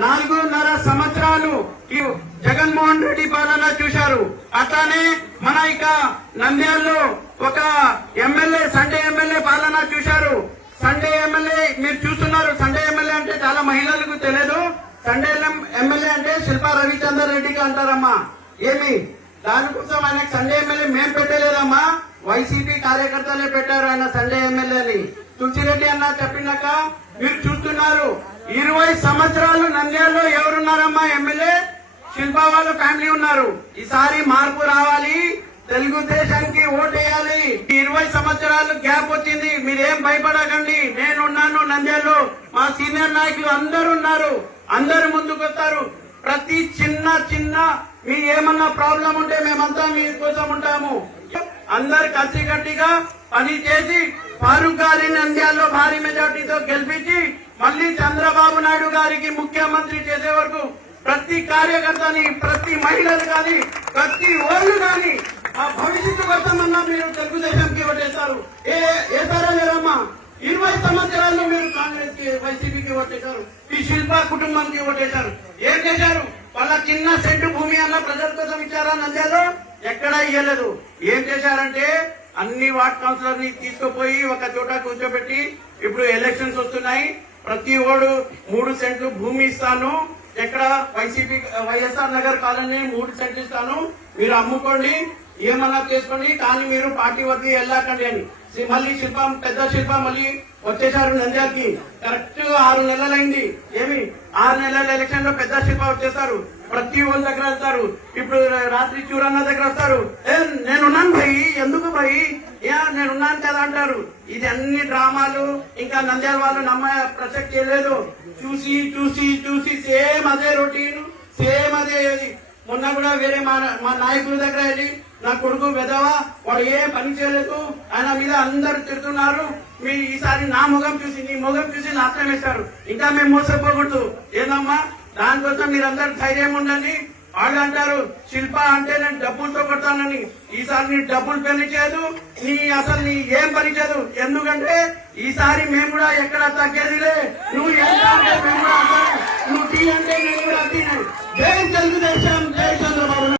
4.5 సంవత్సరాలు ఈ జగన్మోహన్ రెడ్డి పాలన చూశారు. అట్లానే మన ఇక నంద్యాలలో ఒక ఎమ్మెల్యే సండే ఎమ్మెల్యే పాలన చూశారు. సండే ఎమ్మెల్యే మీరు చూస్తున్నారు. సండే ఎమ్మెల్యే అంటే చాలా మహిళలకు తెలియదు. సండే ఎమ్మెల్యే అంటే శిల్పా రవిచందర్ రెడ్డికి అంటారమ్మా. ఏమి దానికోసం ఆయనకు సండే ఎమ్మెల్యే మేం పెట్టలేదమ్మా, వైసీపీ కార్యకర్తలే పెట్టారు ఆయన సండే ఎమ్మెల్యేని. తులసిరెడ్డి అన్న చెప్పినాక మీరు చూస్తున్నారు. 20 సంవత్సరాలు నంద్యాలలో ఎవరున్నారమ్మా ఎమ్మెల్యే? శిల్పా వాళ్ళ ఫ్యామిలీ ఉన్నారు. ఈసారి మార్పు రావాలి, తెలుగుదేశానికి ఓటేయాలి. 20 సంవత్సరాలు గ్యాప్ వచ్చింది. మీరేం భయపడకండి, నేనున్నాను నంద్యాలలో. మా సీనియర్ నాయకులు అందరూ ఉన్నారు, అందరు ముందుకు వస్తారు. ప్రతి చిన్న మీ ఏమన్నా ప్రాబ్లం ఉంటే మేమంతా మీ కోసం ఉంటాము. అందరు కలిసికట్టిగా పని చేసి ఫారూక్ గారిని నంద్యాలలో భారీ మెజార్టీతో గెలిపించి మళ్లీ చంద్రబాబు నాయుడు గారికి ముఖ్యమంత్రి చేసే వరకు ప్రతి కార్యకర్తని, ప్రతి మహిళలు కానీ, ప్రతి ఓళ్ళు కానీ ఆ భవిష్యత్తు కోసమన్నా మీరు తెలుగుదేశంకి ఓటేస్తారు. ఏసారా లేరమ్మా? 20 సంవత్సరాల్లో మీరు కాంగ్రెస్ కి, వైసీపీకి ఓటేశారు. ఈ శిల్పా కుటుంబానికి ఓటేశారు. ఏం చేశారు? వాళ్ళ చిన్న సెంటు భూమి అన్న ప్రజల కోసం ఇచ్చారా నంద్యాలలో? ఎక్కడా ఇయ్యలేదు. ఏం చేశారంటే అన్ని వార్డ్ కౌన్సిలర్ ని తీసుకుపోయి ఒక చోట కూర్చోబెట్టి ఇప్పుడు ఎలక్షన్స్ వస్తున్నాయి, ప్రతి ఓడు 3 సెంట్లు భూమి ఇస్తాను, ఎక్కడ వైసీపీ వైఎస్ఆర్ నగర్ కాలనీ 3 సెంట్లు ఇస్తాను, మీరు అమ్ముకోండి, ఏమన్నా చేసుకోండి, కానీ మీరు పార్టీ వద్ద వెళ్ళకండి అని. మళ్ళీ శిల్పం, పెద్ద శిల్పం మళ్ళీ వచ్చేసారు నంద్యాలకి. కరెక్ట్ 6 నెలలైంది. ఏమి 6 నెలల ఎలక్షన్ లో పెద్ద శిల్ప వచ్చేస్తారు. ప్రతి వాళ్ళ దగ్గర వెళ్తారు. ఇప్పుడు రాత్రి చూరన్న దగ్గర వస్తారు. నేనున్నాను భయ్, ఎందుకు భయ్, నేనున్నాను కదా అంటారు. ఇది అన్ని డ్రామాలు. ఇంకా నంద్యాల వాళ్ళు నమ్మే ప్రసక్తి చేయలేదు. చూసి చూసి చూసి సేమ్ అదే రొటీన్, సేమ్ అదే. మొన్న కూడా వేరే మా నాయకుల దగ్గర వెళ్ళి నా కొడుకు వెదవా, వాడు ఏం పని చేయలేదు, ఆయన మీద అందరు తిడుతున్నారు, మీ ఈసారి నా ముఖం చూసి నీ ముఖం చూసి నాశనం వేశారు. ఇంకా మేము మోసపోకూడదు. ఏదమ్మా, దానికోసం మీరందరూ ధైర్యం ఉండండి. వాళ్ళు అంటారు శిల్ప అంటే నేను డబ్బులతో కొడతానని. ఈసారి నీ డబ్బులు పని చేయదు, అసలు నీ ఏం పని చేయదు. ఎందుకంటే ఈసారి మేము కూడా ఎక్కడ తగ్గేదిలే. నువ్వు ఎంత అంటే మేము కూడా అంటారు, నువ్వు టీ అంటే నేను కూడా టీ. జై తెలుగుదేశం, జై చంద్రబాబు.